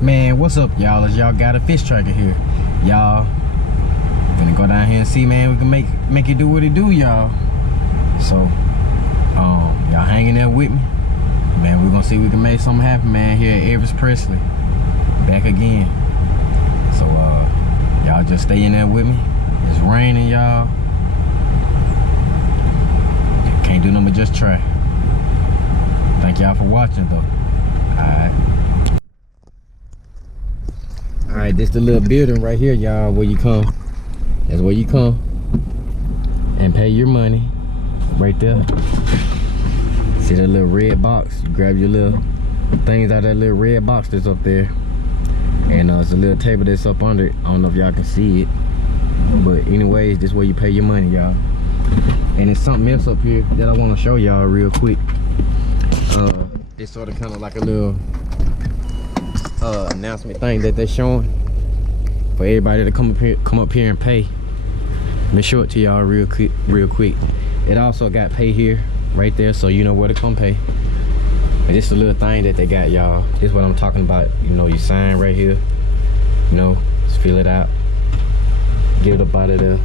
Man, what's up, y'all? As y'all got a fish tracker here, y'all gonna go down here and see, man. We can make it do what it do, y'all. So y'all hanging there with me, man. We're gonna see if we can make something happen, man, here at Elvis Presley back again. So y'all just stay in there with me. It's raining, y'all. Can't do nothing but just try. Thank y'all for watching, though. Alright, this the little building right here, y'all, where you come. That's where you come and pay your money. Right there. See that little red box? You grab your little things out of that little red box that's up there. And there's a little table that's up under it. I don't know if y'all can see it. But anyways, this is where you pay your money, y'all. And there's something else up here that I want to show y'all real quick. It's sort of kind of like a little announcement thing that they're showing for everybody to come up here and pay. Let me show it to y'all real quick. It also got pay here, right there, so you know where to come pay. And this is a little thing that they got, y'all. This is what I'm talking about. You know, you sign right here. You know, just fill it out, get it up out of there.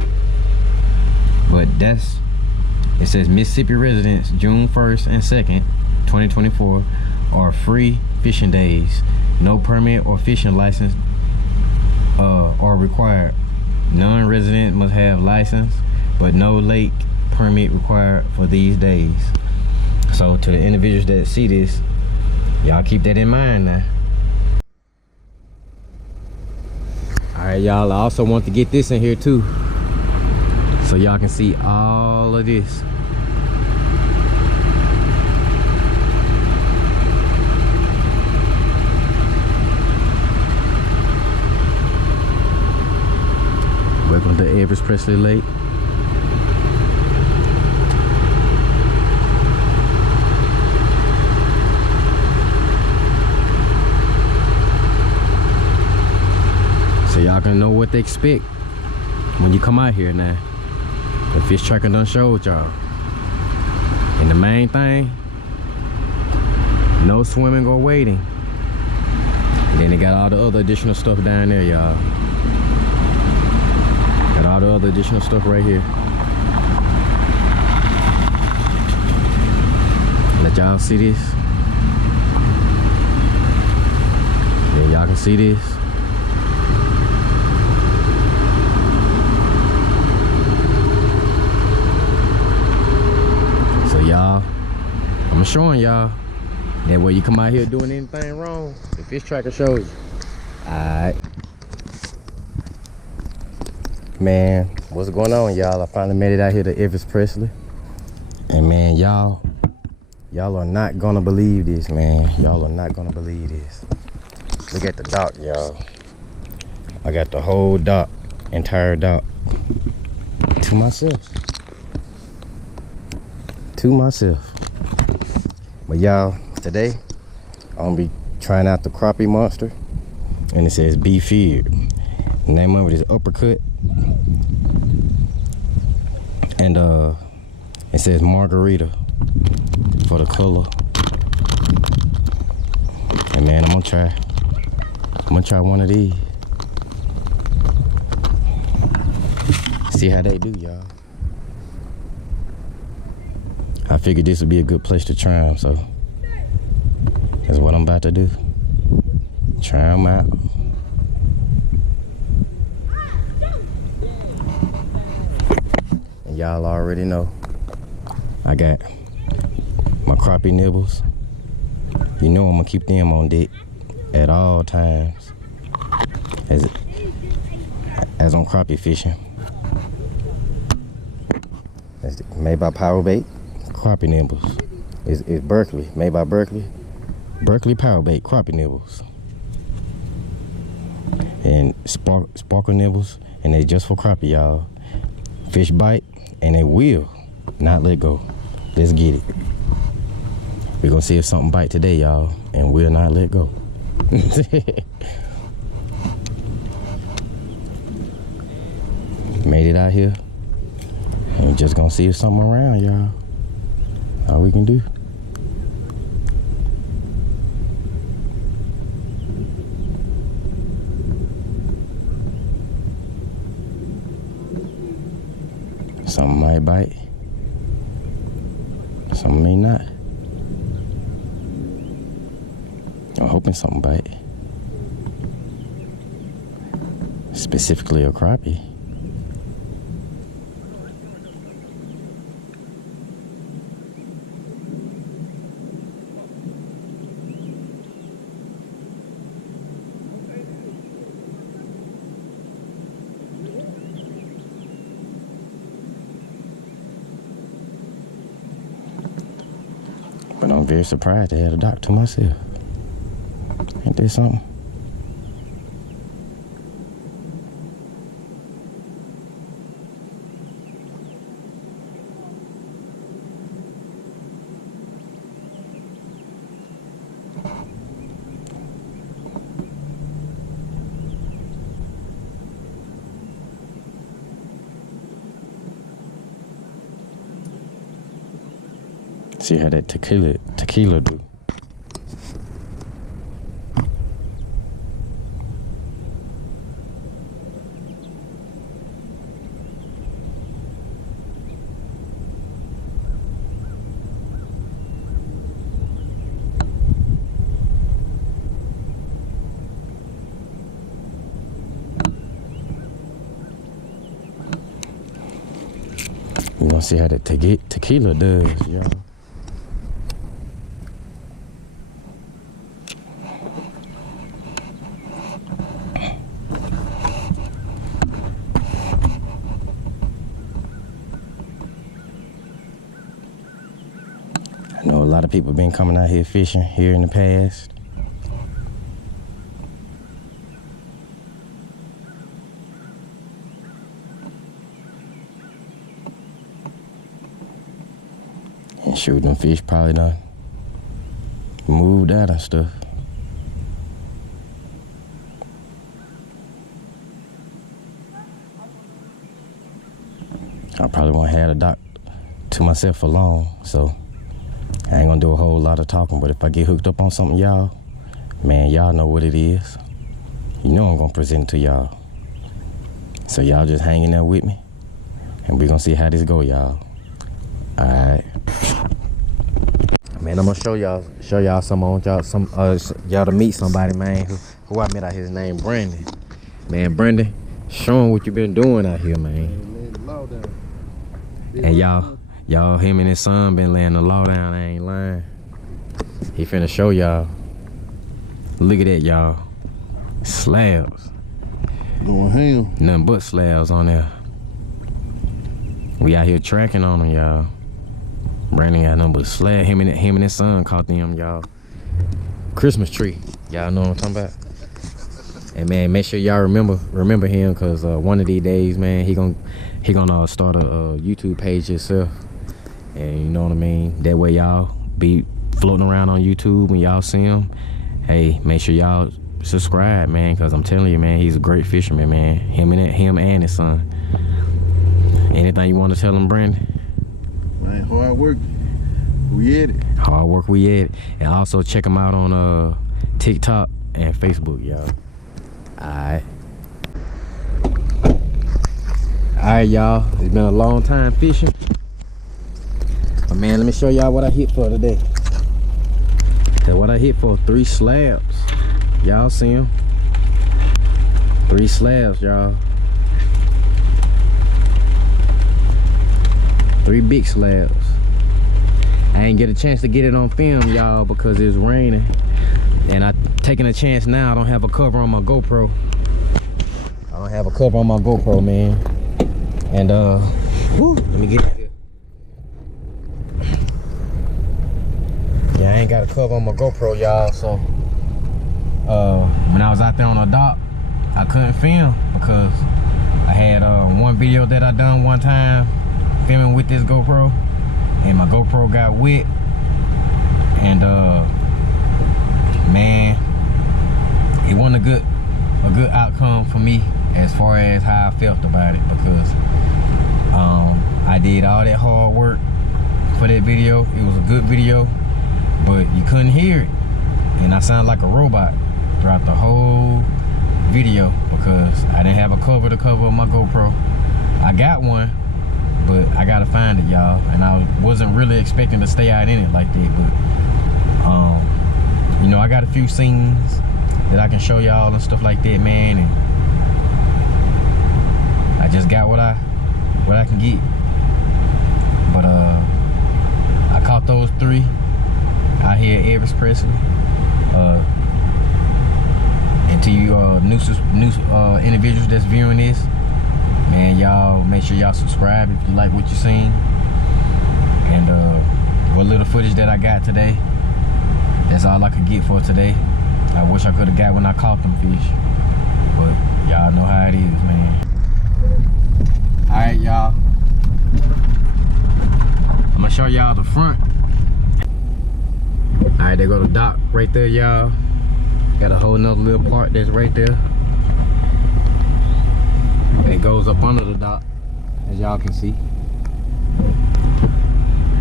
But it says Mississippi residents June 1st and 2nd, 2024 are free fishing days. No permit or fishing license are required. Non-resident must have license, but no lake permit required for these days. So to the individuals that see this, y'all keep that in mind now. Alright, y'all, I also want to get this in here too, so y'all can see all of this. Welcome to Elvis Presley Lake. So y'all can know what to expect when you come out here now. The fish tracker done showed y'all. And the main thing, no swimming or wading. And then they got all the other additional stuff down there, y'all. Got all the other additional stuff right here. Let y'all see this. Yeah, y'all can see this. So y'all, I'm showing y'all that way you come out here doing anything wrong, the fish tracker shows you. Alright. Man, what's going on, y'all? I finally made it out here to Elvis Presley. And man, y'all are not gonna believe this, man. Y'all are not gonna believe this. Look at the dock, y'all. I got the whole dock, entire dock, to myself. But y'all, today I'm gonna be trying out the crappie monster, and it says be feared. The name of it is Uppercut, and it says margarita for the color. And man, I'm gonna try one of these, see how they do, y'all. I figured this would be a good place to try them, so that's what I'm about to do. Try them out. And y'all already know I got my crappie nibbles. You know I'm gonna keep them on deck at all times, as on crappie fishing. That's made by Power Bait. Crappie nibbles. It's Berkeley, made by Berkeley Power Bait crappie nibbles. And sparkle nibbles, and they just for crappie, y'all. Fish bite, and they will not let go. Let's get it. We're gonna see if something bite today, y'all, and will not let go. Made it out here, and we're just gonna see if something around, y'all. All we can do. Some might bite. Some may not. I'm hoping something bite. Specifically a crappie. But I'm very surprised to have a dock to myself. Ain't that something? See how that tequila do. You gonna see how that tequila does, y'all. I know a lot of people been coming out here fishing here in the past. And shoot, them fish probably done moved out and stuff. I probably won't have the dock to myself for long, so I ain't gonna do a whole lot of talking. But if I get hooked up on something, y'all, man, y'all know what it is. You know I'm gonna present it to y'all. So y'all just hang in there with me, and we gonna see how this go, y'all. All right. Man, I'm gonna show y'all some. I want y'all to meet somebody, man, who I met out here. His name Brandon. Man, Brandon, show him what you been doing out here, man. And y'all, him and his son been laying the law down. I ain't lying. He finna show y'all. Look at that, y'all. Slabs. Going ham. Nothing but slabs on there. We out here tracking on them, y'all. Brandon got nothing but slab. Him and his son caught them, y'all. Christmas tree. Y'all know what I'm talking about. And man, make sure y'all remember him, cause one of these days, man, he gonna start a YouTube page himself. And you know what I mean? That way y'all be floating around on YouTube when y'all see him. Hey, make sure y'all subscribe, man, cause I'm telling you, man, he's a great fisherman, man. Him and his son. Anything you want to tell him, Brandon? Man, hard work. We at it. Hard work, we at it. And also check him out on TikTok and Facebook, y'all. Alright. Alright, y'all. It's been a long time fishing. But man, let me show y'all what I hit for today. And what I hit for, 3 slabs. Y'all see them? 3 slabs, y'all. 3 big slabs. I ain't get a chance to get it on film, y'all, because it's raining. And I'm taking a chance now. I don't have a cover on my GoPro. I don't have a cover on my GoPro, man. And let me get it here. Yeah, I ain't got a cover on my GoPro, y'all. So when I was out there on the dock, I couldn't film because I had one video that I done one time filming with this GoPro, and my GoPro got wet. And man, it wasn't a good outcome for me as far as how I felt about it, because I did all that hard work for that video. It was a good video, but you couldn't hear it, and I sounded like a robot throughout the whole video because I didn't have a cover to cover my GoPro. I got one, but I gotta find it, y'all. And I wasn't really expecting to stay out in it like that, but you know, I got a few scenes that I can show y'all and stuff like that, man. And I just got what I can get. But I caught those 3 out here at Elvis Presley. And to you new individuals that's viewing this, man, y'all make sure y'all subscribe if you like what you're seeing. And what little footage that I got today, that's all I could get for today. I wish I could have got when I caught them fish, but y'all know how it is, man. All right, y'all, I'm gonna show y'all the front. All right, there go the dock right there, y'all. Got a whole nother little part that's right there. It goes up under the dock, as y'all can see.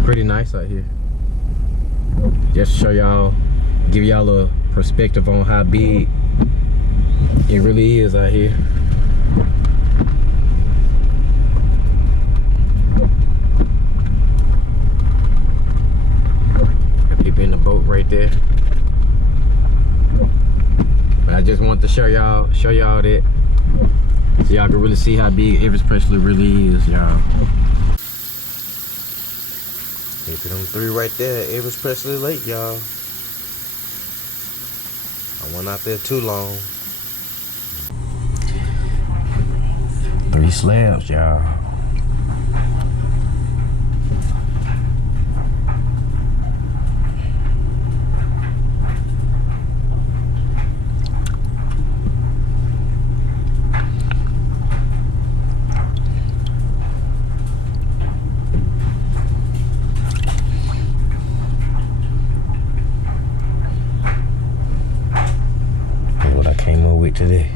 Pretty nice out here. Just to show y'all, give y'all a perspective on how big it really is out here. Got people in the boat right there. But I just want to show y'all that, so y'all can really see how big Elvis Presley really is, y'all. Hit them 3 right there, Elvis Presley Lake, y'all. I went out there too long. 3 slabs, y'all. Today.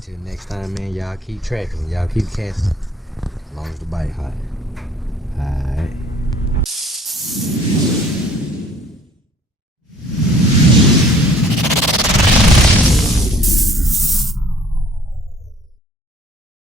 Till next time, man, y'all keep tracking, y'all keep casting, as long as the bite hot. Alright.